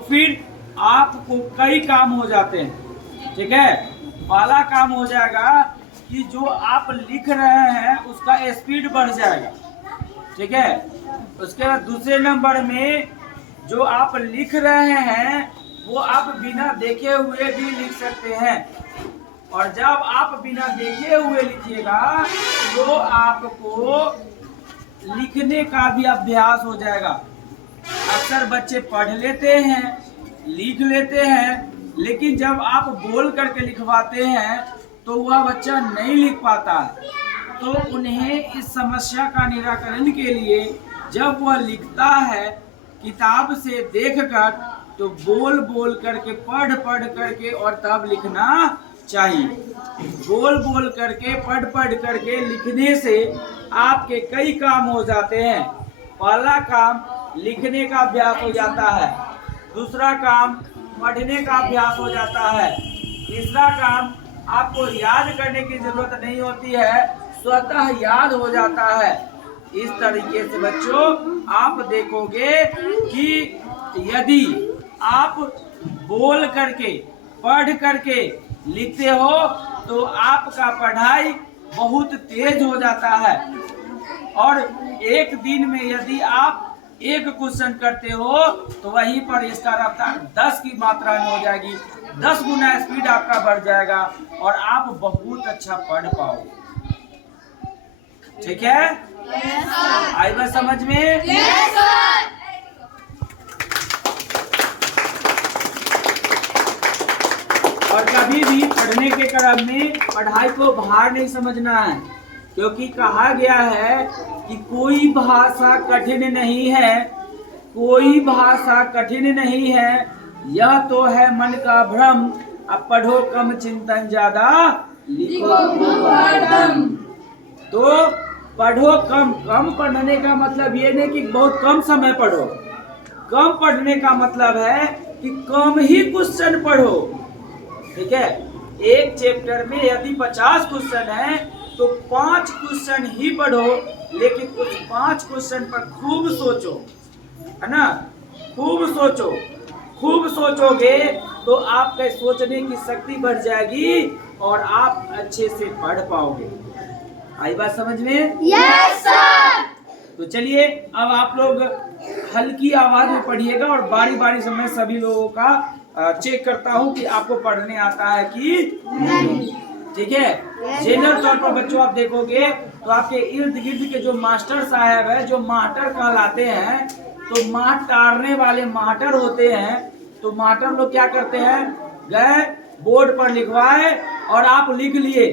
तो फिर आपको कई काम हो जाते हैं। ठीक है, पहला काम हो जाएगा कि जो आप लिख रहे हैं उसका स्पीड बढ़ जाएगा। ठीक है, उसके बाद दूसरे नंबर में जो आप लिख रहे हैं वो आप बिना देखे हुए भी लिख सकते हैं, और जब आप बिना देखे हुए लिखिएगा तो आपको लिखने का भी अभ्यास हो जाएगा। अक्सर बच्चे पढ़ लेते हैं, लिख लेते हैं, लेकिन जब आप बोल करके लिखवाते हैं तो वह बच्चा नहीं लिख पाता। तो उन्हें इस समस्या का निराकरण के लिए जब वह लिखता है किताब से देखकर, तो बोल बोल करके पढ़ पढ़ करके और तब लिखना चाहिए। बोल बोल करके पढ़ पढ़ करके लिखने से आपके कई काम हो जाते हैं। पहला काम लिखने का अभ्यास हो जाता है, दूसरा काम पढ़ने का अभ्यास हो जाता है, तीसरा काम आपको याद करने की जरूरत नहीं होती है, स्वतः याद हो जाता है। इस तरीके से बच्चों आप देखोगे कि यदि आप बोल करके पढ़ करके लिखते हो तो आपका पढ़ाई बहुत तेज हो जाता है, और एक दिन में यदि आप एक क्वेश्चन करते हो तो वहीं पर इसका रफ्तार 10 की मात्रा में हो जाएगी, 10 गुना स्पीड आपका बढ़ जाएगा और आप बहुत अच्छा पढ़ पाओगे। ठीक है, आई बात समझ में? Yes, sir. और कभी भी पढ़ने के क्रम में पढ़ाई को भार नहीं समझना है, क्योंकि कहा गया है कि कोई भाषा कठिन नहीं है, कोई भाषा कठिन नहीं है, यह तो है मन का भ्रम। अब पढ़ो कम चिंतन ज्यादा, लिखो खूब हरदम। तो पढ़ो कम, कम पढ़ने का मतलब ये नहीं कि बहुत कम समय पढ़ो, कम पढ़ने का मतलब है कि कम ही क्वेश्चन पढ़ो। ठीक है, एक चैप्टर में यदि 50 क्वेश्चन है तो 5 क्वेश्चन ही पढ़ो, लेकिन उस 5 क्वेश्चन पर खूब सोचो, है ना, खूब सोचो। खूब सोचोगे तो आपके सोचने की शक्ति बढ़ जाएगी और आप अच्छे से पढ़ पाओगे। आई बात समझ में? Yes, sir. तो चलिए अब आप लोग हल्की आवाज में पढ़िएगा और बारी बारी से मैं सभी लोगों का चेक करता हूँ कि आपको पढ़ने आता है कि नहीं। ठीक है, जनरल तौर पर बच्चों आप देखोगे तो आपके इर्द गिर्द के जो मास्टर साहब है, जो मास्टर कहलाते हैं, तो माँ टारने वाले मास्टर होते हैं। तो मास्टर लोग क्या करते हैं, गए बोर्ड पर लिखवाए और आप लिख लिए।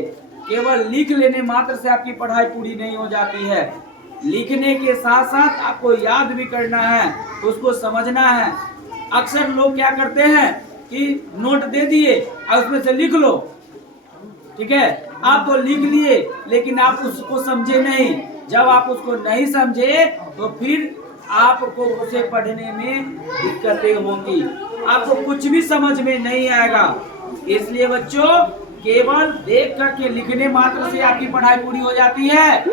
केवल लिख लेने मात्र से आपकी पढ़ाई पूरी नहीं हो जाती है, लिखने के साथ साथ आपको याद भी करना है, उसको समझना है। अक्सर लोग क्या करते हैं कि नोट दे दिए और उसमें से लिख लो। ठीक है, आप तो लिख लिए लेकिन आप उसको समझे नहीं। जब आप उसको नहीं समझे तो फिर आपको उसे पढ़ने में दिक्कतें होंगी, आपको कुछ भी समझ में नहीं आएगा। इसलिए बच्चों केवल देख करके लिखने मात्र से आपकी पढ़ाई पूरी हो जाती है?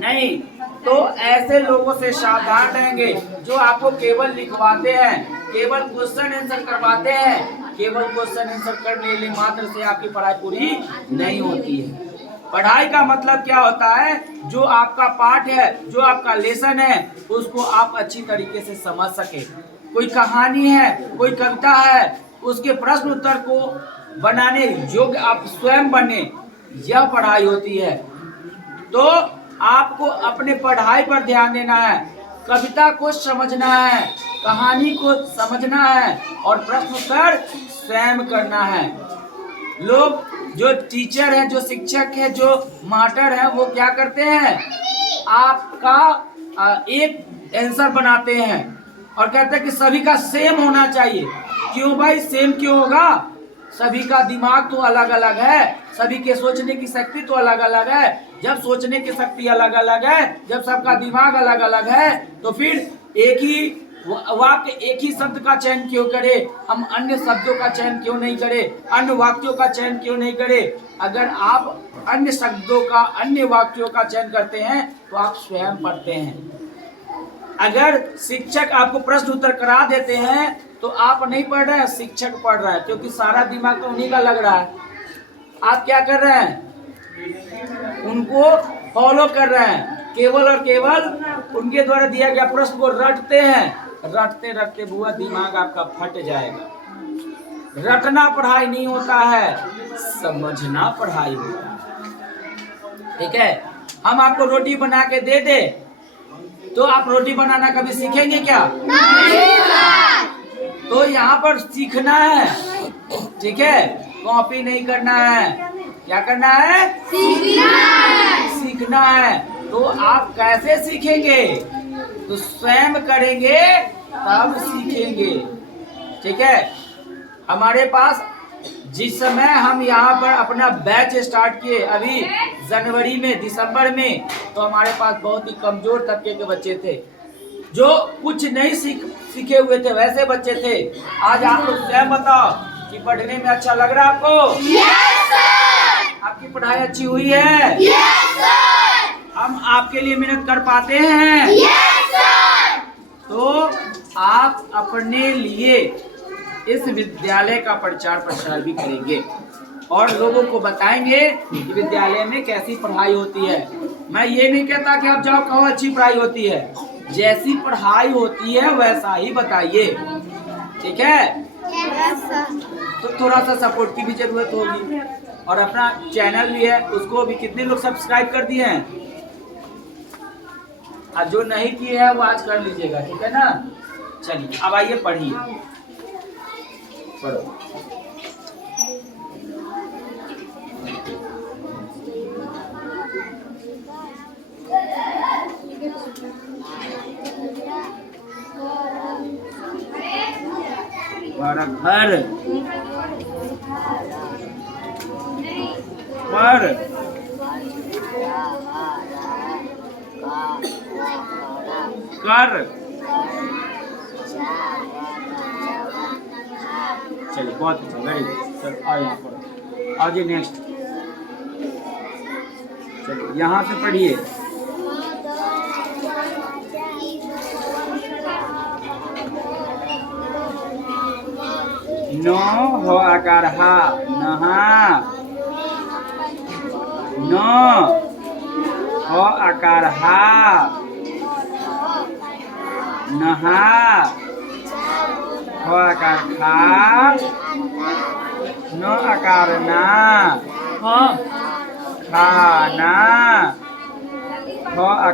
नहीं। तो ऐसे लोगों से सावधान रहेंगे जो आपको केवल लिखवाते हैं, केवल क्वेश्चन आंसर करवाते हैं। केवल क्वेश्चन आंसर करने मात्र से आपकी पढ़ाई पूरी नहीं होती है। पढ़ाई का मतलब क्या होता है, जो आपका पाठ है, जो आपका लेसन है, उसको आप अच्छी तरीके से समझ सके। कोई कहानी है, कोई कविता है, उसके प्रश्न उत्तर को बनाने योग्य आप स्वयं बने, यह पढ़ाई होती है। तो आपको अपने पढ़ाई पर ध्यान देना है, कविता को समझना है, कहानी को समझना है और प्रश्न उत्तर स्वयं करना है। लोग जो टीचर है, जो शिक्षक है, जो मास्टर है, वो क्या करते हैं, आपका एक आंसर बनाते हैं और कहते हैं कि सभी का सेम होना चाहिए। क्यों भाई सेम क्यों होगा? सभी का दिमाग तो अलग अलग है, सभी के सोचने की शक्ति तो अलग अलग है। जब सोचने की शक्ति अलग अलग है, जब सबका दिमाग अलग अलग है, तो फिर एक ही वाक्य, एक ही शब्द का चयन क्यों करे? हम अन्य शब्दों का चयन क्यों नहीं करे? अन्य वाक्यों का चयन क्यों नहीं करे? अगर आप अन्य शब्दों का, अन्य वाक्यों का चयन करते हैं तो आप स्वयं पढ़ते हैं। अगर शिक्षक आपको प्रश्न उत्तर करा देते हैं तो आप नहीं पढ़ रहे हैं, शिक्षक पढ़ रहा है, क्योंकि सारा दिमाग तो उन्हीं का लग रहा है। आप क्या कर रहे हैं? उनको फॉलो कर रहे हैं, केवल और केवल उनके द्वारा दिया गया प्रश्न को रटते हैं। रटते रटते बुआ दिमाग आपका फट जाएगा। रटना पढ़ाई नहीं होता है, समझना पढ़ाई होता है। ठीक है, हम आपको रोटी बना के दे दे तो आप रोटी बनाना कभी सीखेंगे क्या? तो यहाँ पर सीखना है। ठीक है, कॉपी नहीं करना है। क्या करना है? सीखना है। तो आप कैसे सीखेंगे? तो स्वयं करेंगे तब सीखेंगे। ठीक है, हमारे पास जिस समय हम यहाँ पर अपना बैच स्टार्ट किए अभी जनवरी में, दिसंबर में, तो हमारे पास बहुत ही कमजोर तबके के बच्चे थे जो कुछ नहीं सीखे हुए थे, वैसे बच्चे थे। आज आप लोग स्वयं बताओ कि पढ़ने में अच्छा लग रहा है आपको? Yes sir. आपकी पढ़ाई अच्छी हुई है? Yes sir. हम आपके लिए मेहनत कर पाते हैं? Yes sir. तो आप अपने लिए इस विद्यालय का प्रचार प्रसार भी करेंगे और लोगों को बताएंगे कि विद्यालय में कैसी पढ़ाई होती है। मैं ये नहीं कहता कि आप जाओ कहो अच्छी पढ़ाई होती है, जैसी पढ़ाई होती है वैसा ही बताइए। ठीक है, यस सर। तो थोड़ा सा सपोर्ट की भी जरूरत होगी। और अपना चैनल भी है, उसको भी कितने लोग सब्सक्राइब कर दिए हैं? और जो नहीं किए हैं वो आज कर लीजिएगा। ठीक है ना? चलिए अब आइए पढ़िए। पढ़ो। घर पर कर। चलिए बहुत अच्छा, वेरी गुड सर। आओ यहाँ पर, आगे नेक्स्ट। चलिए यहाँ से पढ़िए। नो हो आकार हा, नहा। नो हो आकार हा, नहा। हो आकार खा, नो आकार ना, हो खाना। हो आकार